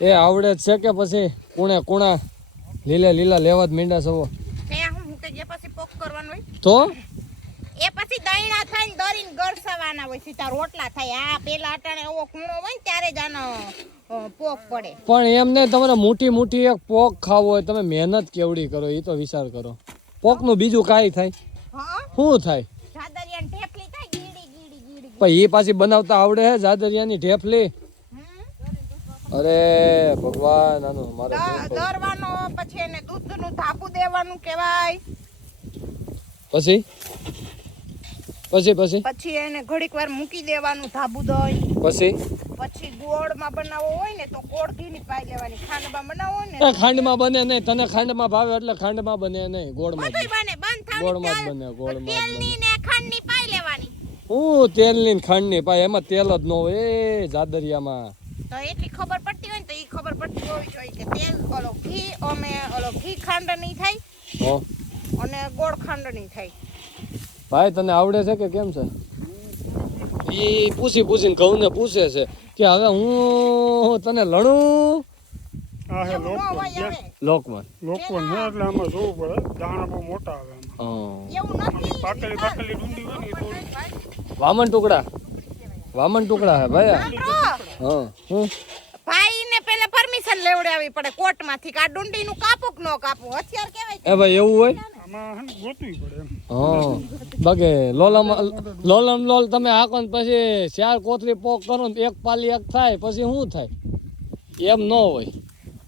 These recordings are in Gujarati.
એ આવડે છે કે પછી કુણા લીલા લેવા જ મીંડા સવો હું કે જે પછી પોક કરવાનું હોય તો એ પછી દઈણા થઈને દરીને ગરસાવાના હોય સીધા રોટલા થાય આ પેલા અટાણે એવો કૂણો હોય ને ત્યારે જ આનો પોક પડે પણ એમને તમારે મોટી એક પોક ખાવો હોય તમે મહેનત કેવડી કરો એ તો વિચાર કરો પોક નું બીજું કાંઈ થાય હા શું થાય જાદરિયાની ઢેફલી થાય ગીડી પણ એ પાછી બનાવતા આવડે હે જાદરિયાની ઢેફલી અરે ભગવાન આનો મારો દરવાનો પછી એને દૂધનું ધાપુ દેવાનું કહેવાય પછી એને ઘડીક વાર મૂકી દેવાનું ધાબુ દઈ પછી ગોળમાં બનાવવો હોય ને તો ગોળ ઘીની પાઈ લેવાની ખાંડમાં બનાવવો હોય ને ખાંડમાં બને નહીં તને ખાંડમાં ભાવે એટલે ખાંડમાં બને નહીં ગોળમાં બધુંય બને બંધ થાવ ગોળમાં જ બને ગોળમાં જ તેલની ને ખાંડની પાઈ લેવાની હું તેલની ને ખાંડની પાઈ એમાં તેલ જ ન હોય એ જાદરિયામાં તો એટલી ખબર પડતી હોય ને તો એ ખબર પડતી હોવી જોઈએ કે તેલ ઓલો ઘી ઘી ખાંડ નહીં થાય અને ગોળ ખાંડ નહીં થાય ભાઈ તને આવડે છે કે કેમ છે એ પૂછીને કહું ને પૂછે છે કે હવે હું તને લણું લોકમાં એટલે આમાં જોવું પડે દાણા બહુ મોટા આવે એવું નથી પાકેલી ડુંડી હોય ને વામન ટુકડા હે ભાઈ હા હું ભાઈ ને પેલા પરમિશન લેવડાવવી પડે કોર્ટમાંથી કે આ ડુંડીનું કાપું કે ન કાપું હથિયાર કહેવાય એ ભાઈ એવું હોય આમાં ગોતવી પડે એમ હા બાકી લોલ તમે હાકો ને પછી 4 કોથરી પોક કરો ને એક પાલી એક થાય પછી શું થાય એમ ન હોય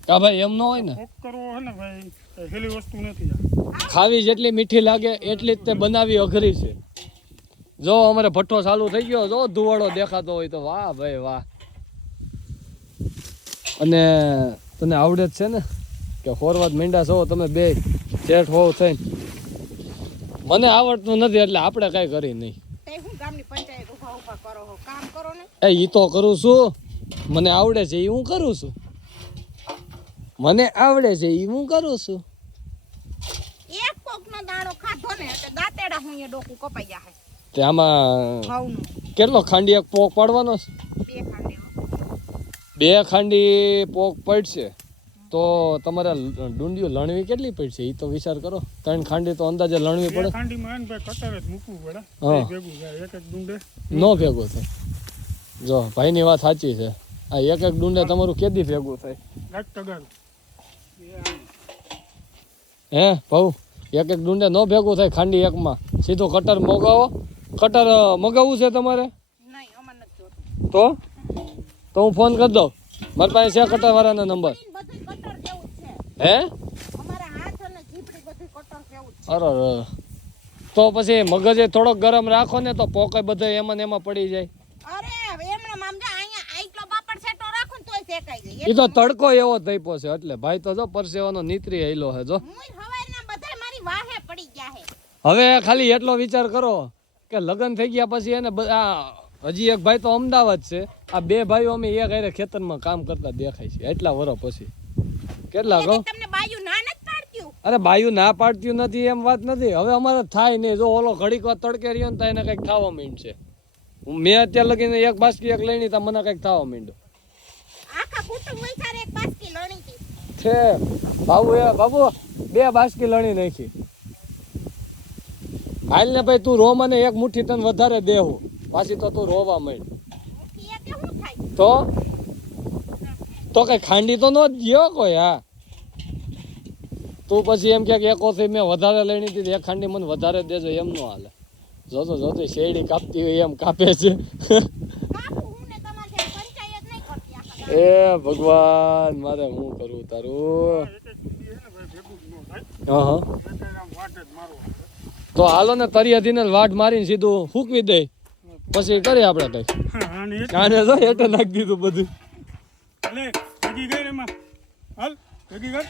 કા ભાઈ એમ ન હોય ને પોક કરવો હે ને ભાઈ હેલી વસ્તુ નથી ખાવી જેટલી મીઠી લાગે એટલી જ તે બનાવી અઘરી છે જો અમારે ભઠ્ઠો ચાલુ થઈ ગયો જો ધુવાડો દેખાતો હોય તો વાહ ભાઈ વાહ અને તને આવડે જ છે ને કે ખોરવાદ મીંડા છો તમે બે જેઠ હોવ થઈને મને આવડતું નથી એટલે આપણે કઈ કરી નહીં તે હું ગામની પંચાયત ઉભા કરો હો કામ કરો ને એ ઈ તો કરું છું મને આવડે છે એ હું કરું છું એક પોકનો દાણો ખાધો ને એટલે દાંતેડા હું એ ડોકું કપાઈ જાય તે આમાં ઘઉંનું કેટલો ખાંડી એક પોક પાડવાનો છે 2 ખાંડી પોક પડશે તો તમારે ડુંડીઓ લણવી કેટલી પડશે એ તો વિચાર કરો 3 ખાંડી તો અંદાજે લણવી પડે ખાંડીમાં એને ભાઈ કટર જ મૂકવું પડે ભેગું થાય એક ડુંડે નો ભેગું થાય જો ભાઈની વાત સાચી છે આ એક ડુંડે તમારું કેદી ભેગું થાય હે ભાઉ એક ડુંડે નો ભેગું થાય ખાંડી એકમાં સીધું કટર મગાવવું છે તમારે નહીં અમાર નથી જોતું તો હું ફોન કરી દઉં મારી પાસે છે કટર વાળાનો નંબર બધું કટર જેવું જ છે હે અમારા હાથ અને જીભડી બધું કટર જેવું જ અરે તો પછી મગજ થોડોક ગરમ રાખો ને તો પોકે બધો એમાં પડી જાય અરે એમણે મામજા અહીંયા આટલો પાપડ સેટો રાખો ને તોય શેકાઈ જાય એ તો તડકો એવો થઈપો છે એટલે ભાઈ તો જો પરસેવાનો નીતરી હેલો છે જો હું હવારના બધા મારી વાહે પડી ગયા હે હવે ખાલી એટલો વિચાર કરો કે લગ્ન થઈ ગયા પછી એને હજી એક ભાઈ તો અમદાવાદ છે આ 2 ભાઈઓ અમે એક હારે ખેતરમાં કામ કરતા દેખાય છે એટલા વર્ષ પછી કેટલા કહો તમને બાયું ના નથી પાડતું અરે બાયું ના પાડતું નથી એમ વાત નથી હવે અમારે થાય નહીં જો ઓલો ઘડીક વાર તડકે રહ્યો ને તો એને કંઈક થવા માંડ છે મેં અત્યારે લગીને એક બાસ્કી એક લઈ તો મને કંઈક થવા માંડ્યો આખા કુટુંબ વિચાર એક બાસ્કી લણી હતી છે બાબુ 2 બાસ્કી લણી નાખી હાલ ને ભાઈ તું રો મને એક મુઠ્ઠી તને વધારે દેવું પાછી તો તું રોવા માંડ તો કઈ ખાંડી તો ન જ ગયો કોઈ હા તું પછી એમ કે એક ઓથી મેં વધારે લઈ હતી એક ખાંડી મને વધારે દેજો એમ નો હાલે જોતો શેરડી કાપતી હોય એમ કાપે છે એ ભગવાન મારે હું કરું તારું હા તો હાલો ને તરિયાથી વાટ મારીને સીધું ફૂકવી દે પછી કરીએ આપણે કઈ આને જો હેઠે નાખી દીધું બધું ભેગી ગઈ એમાં હાલ ભેગી ગઈ